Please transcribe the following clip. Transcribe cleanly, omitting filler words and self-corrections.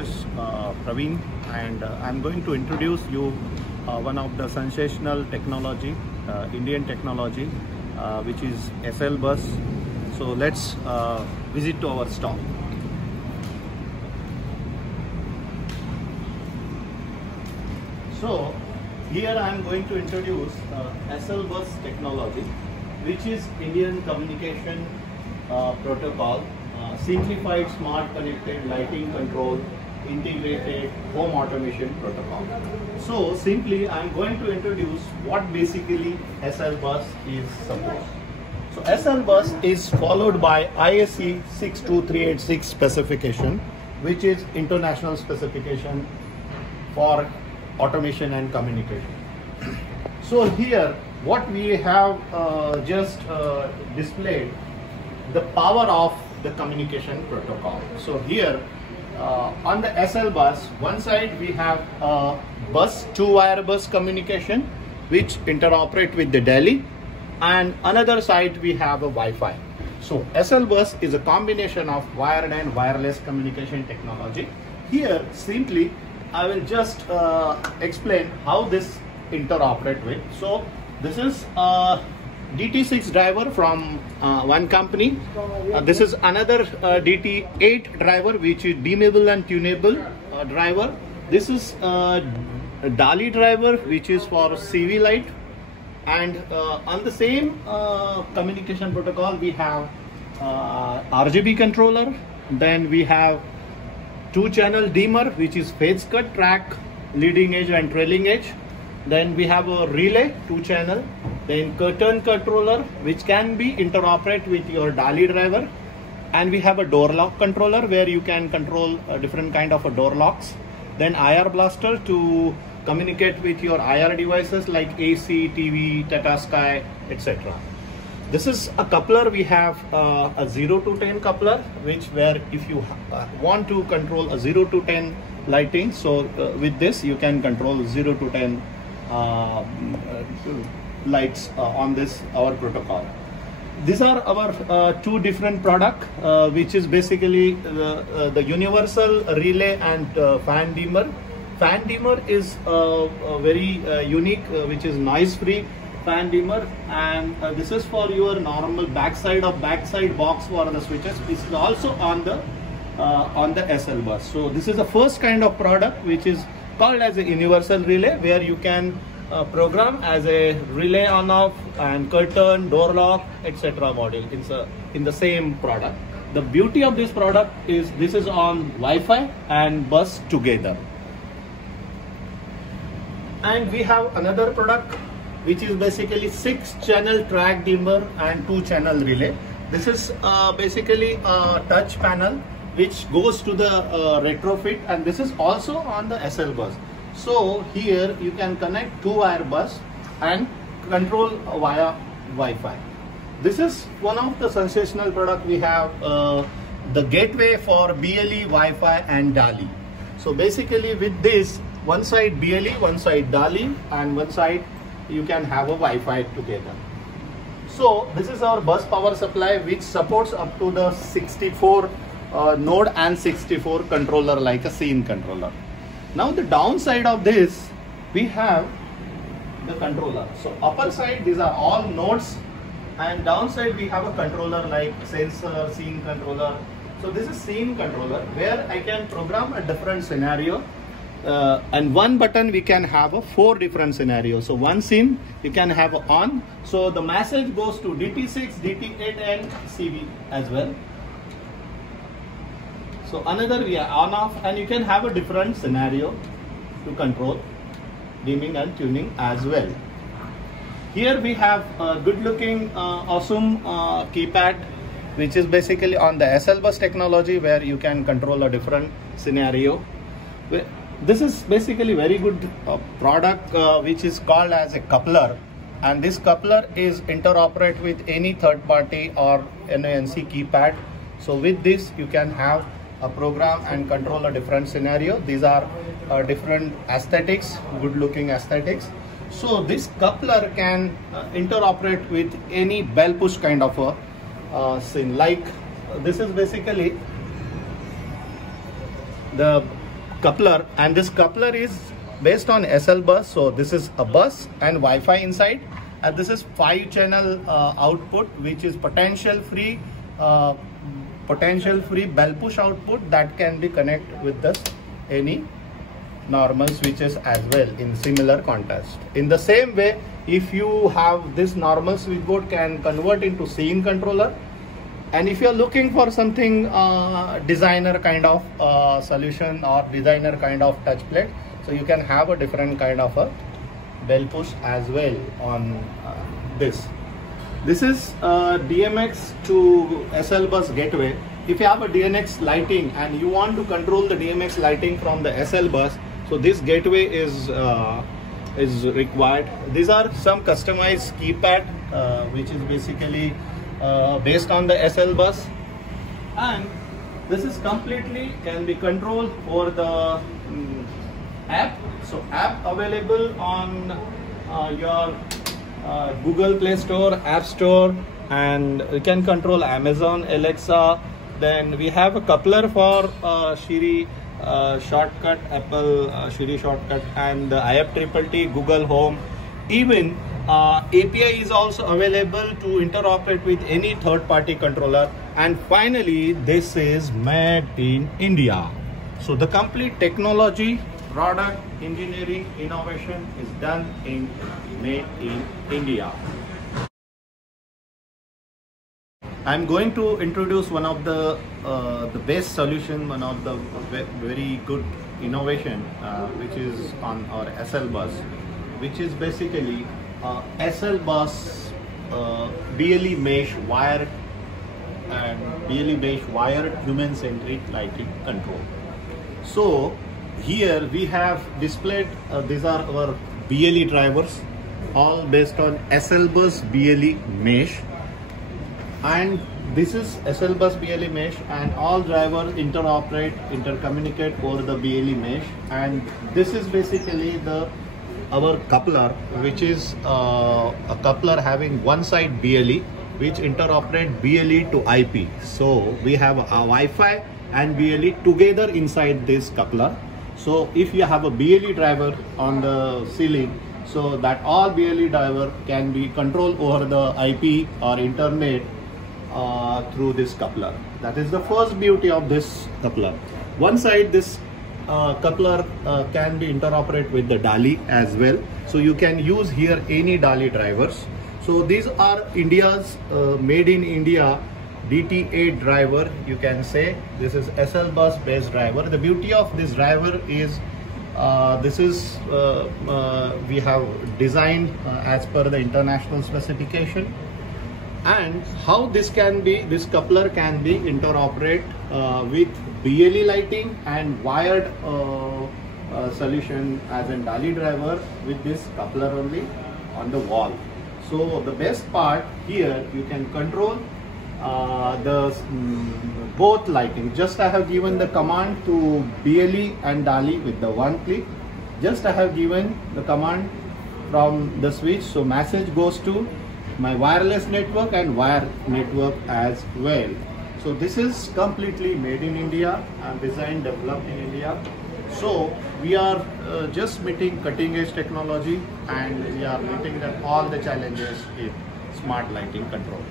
is Praveen, and I'm going to introduce you one of the sensational technology, Indian technology, which is SL bus. So let's visit to our stall. So here I am going to introduce SL bus technology, which is Indian communication protocol, simplified smart connected lighting control integrated home automation protocol. So simply I am going to introduce what basically SL bus is supposed. So SL bus is followed by ISE 62386 specification, which is international specification for automation and communication. So here what we have just displayed the power of the communication protocol. So here on the SL bus, one side we have bus, two-wire bus communication, which interoperate with the Delhi, and another side we have a Wi-Fi. So SL bus is a combination of wired and wireless communication technology. Here simply I will just explain how this interoperate with. So this is DT6 driver from one company. This is another DT8 driver, which is dimmable and tunable driver. This is DALI driver, which is for CV light. And on the same communication protocol, we have RGB controller. Then we have two-channel dimmer, which is phase cut track, leading edge and trailing edge. Then we have a relay, two-channel. Then curtain controller, which can be interoperate with your DALI driver. And we have a door lock controller, where you can control different kind of door locks. Then IR blaster to communicate with your IR devices like AC, TV, Tata Sky, etc. This is a coupler. We have a 0 to 10 coupler, which where if you want to control a 0 to 10 lighting, so with this you can control 0 to 10 lights on this our protocol. These are our two different product, which is basically the universal relay and fan dimmer. Fan dimmer is very unique, which is noise free fan dimmer, and this is for your normal backside box for the switches. This is also on the SL bus. So this is the first kind of product which is called as a universal relay, where you can program as a relay on off and curtain, door lock, etc. module in the same product. The beauty of this product is this is on Wi-Fi and bus together. And we have another product which is basically 6-channel track dimmer and 2-channel relay. This is basically a touch panel which goes to the retrofit, and this is also on the SL bus. So here you can connect two-wire bus and control via Wi-Fi. This is one of the sensational product. We have the gateway for BLE, Wi-Fi and DALI. So basically with this, one side BLE, one side DALI, and one side you can have a Wi-Fi together. So this is our bus power supply, which supports up to the 64 node and 64 controller, like a scene controller. Now the downside of this, we have the controller. So upper side, these are all nodes, and downside we have a controller like sensor, scene controller. So this is scene controller, where I can program a different scenario. And one button we can have a 4 different scenarios. So one scene you can have on, so the message goes to DT6, DT8 and CV as well. So another we are on off, and you can have a different scenario to control dimming and tuning as well. Here we have a good looking awesome keypad, which is basically on the SL bus technology, where you can control a different scenario. This is basically very good product, which is called as a coupler, and this coupler is interoperate with any third party or NANC keypad. So with this you can have a program and control a different scenario. These are different aesthetics, good looking aesthetics. So this coupler can interoperate with any bell push kind of a scene. Like this is basically the coupler, and this coupler is based on SL bus. So this is a bus and Wi-Fi inside, and this is 5-channel output, which is potential free bell push output that can be connected with this any normal switches as well in similar contrast. In the same way, if you have this normal switchboard can convert into scene controller, and if you are looking for something designer kind of solution or designer kind of touch plate, so you can have a different kind of a bell push as well on this. This is DMX to SL bus gateway. If you have a DMX lighting and you want to control the DMX lighting from the SL bus, so this gateway is required. These are some customized keypad which is basically based on the SL bus, and this is completely can be controlled over the app. So app available on your Google Play Store, App Store, and you can control Amazon Alexa. Then we have a coupler for Siri shortcut, Apple Siri shortcut, and the IFTTT, Google Home. Even API is also available to interoperate with any third-party controller. And finally, this is made in India. So the complete technology, product, engineering, innovation is done in made in India. I'm going to introduce one of the best solution, one of the very good innovation, which is on our SL bus, which is basically SL bus BLE mesh wired and BLE mesh wired human-centric lighting control. So here we have displayed these are our BLE drivers, all based on SL bus BLE mesh. And this is SL bus BLE mesh, and all drivers intercommunicate over the BLE mesh. And this is basically our coupler, which is a coupler having one side BLE, which interoperate BLE to IP. So we have a Wi-Fi and BLE together inside this coupler. So if you have a BLE driver on the ceiling, so that all BLE driver can be controlled over the IP or internet through this coupler. That is the first beauty of this coupler. One side, this coupler can be interoperate with the DALI as well. So you can use here any DALI drivers. So these are India's made in India DT8 driver, you can say. This is SL bus based driver. The beauty of this driver is this is we have designed as per the international specification. And how this coupler can be interoperate with BLE lighting and wired solution as an DALI driver with this coupler only on the wall. So the best part here, you can control both lighting. Just I have given the command to BLE and DALI with the one click. Just I have given the command from the switch, so message goes to my wireless network and wire network as well. So this is completely made in India and designed, developed in India. So we are just meeting cutting edge technology, and we are meeting all the challenges in smart lighting control.